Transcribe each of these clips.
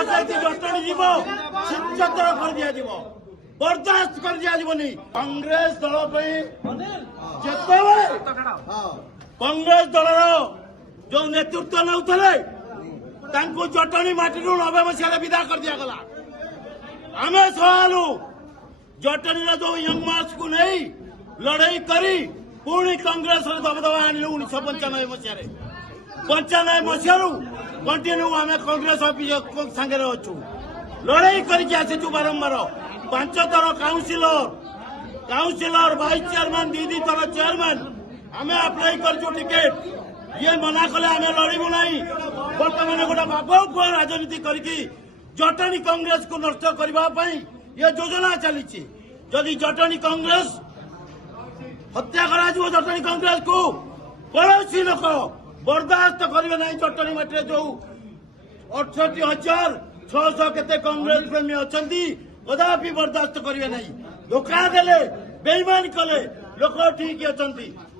राजनीति जटणी जीव शिक्षतर कर दिया बर्दास्त कर दिया कांग्रेस दल जितेबाला कांग्रेस दल जो नेतृत्व नौले जटणी माटी 90 मसीह विदा कर दिगला आम सहलु जटणी जो यंग मार्च को नहीं लड़ाई करी पुणी कांग्रेस दबदबा आनलु 1995 मसीह 95 मसीह कंटिन्यू आम कांग्रेस ऑफिस सांगे अच्छु लड़ाई करके आसीचु बारंबार 5 थर काउंसिलर वाइस चेयरमैन दीदी थर चेयरमैन आम अप्लाई करूँ टिकेट ये मना कले आम लड़ू ना बर्तमान गोटे बाबा राजनीति करके जटणी कांग्रेस को नष्ट करने ये योजना चली जदि जटणी कांग्रेस हत्या करा जटणी कांग्रेस को कौन लोक बर्दास्त करेंगे ना जटणी माटी जो 68,600 केते कांग्रेस प्रेमी अच्छा कदापि बर्दास्त करेंगे ना धोखा देले बेईमान कले लोक ठीक अच्छा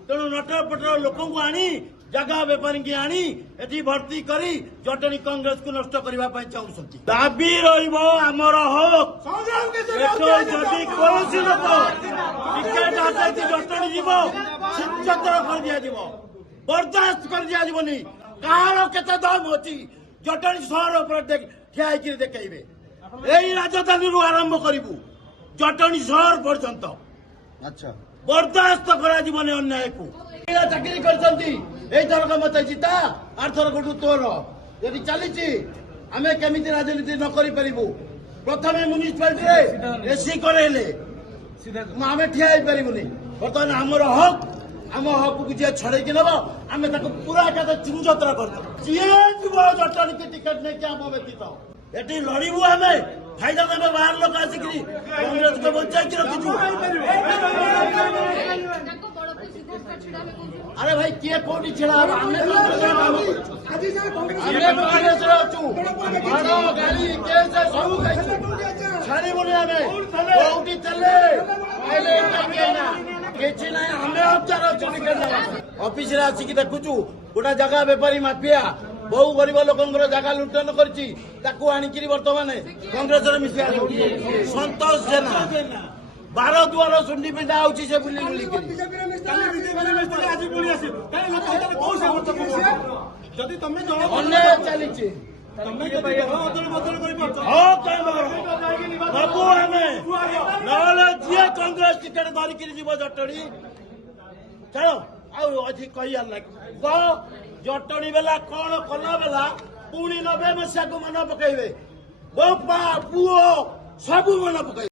तेणु नटर पटर लोक आनी जगह बेपारी की आनी एटी भर्ती करी जटणी कांग्रेस को नष्ट करने चाहते दाबी रमर हक जदि कौन लोक टिकेट राजनीति जटणी जीव शिक्षतर कर दिया बर्दास्त कर दिया कहार केते दम अच्छी जटणी सहर पर ठिया देखे यही राजधानी आरंभ करूँ जटणी सहर पर्यंत अच्छा बर्दास्त कर अन्याय को चाकरी कर मत जीता आरथर गोटू तोर यदि चली आम केमी राजनीति न करूँ प्रथम म्यूनिसिपालिटी एसी करे आम ठिया पारूनी बर्तमान आमर हक आम हक को जी छड़े नब आम पूरा चिंजतर कर जटणी की टिकेट नहीं आम व्यतीत ये लड़ू आम फायदा देवे बाहर लोक आसिक कांग्रेस को बचा रखीचु अरे भाई किए कौटी छिड़ा छाड़बुनि आम कौटी चले किसी ना आम हत्यार अफिस आसिक देखुचु गोटा जगह बेपारी माफिया बहु गरीब लोक जगह लुटन कर बर्तमान कांग्रेस मिसा संतोष जेना 12 दुआर सुंडी पिंडा आउची से बुली बुली चली बाबू आम जी कांग्रेस टिकेट धरिक जीव जटणी चलो अधिक कह जटणी बेला कौन कला बेला पुणी 90 मसीहा को मन पकड़े बो पुओ सब मन पकड़े।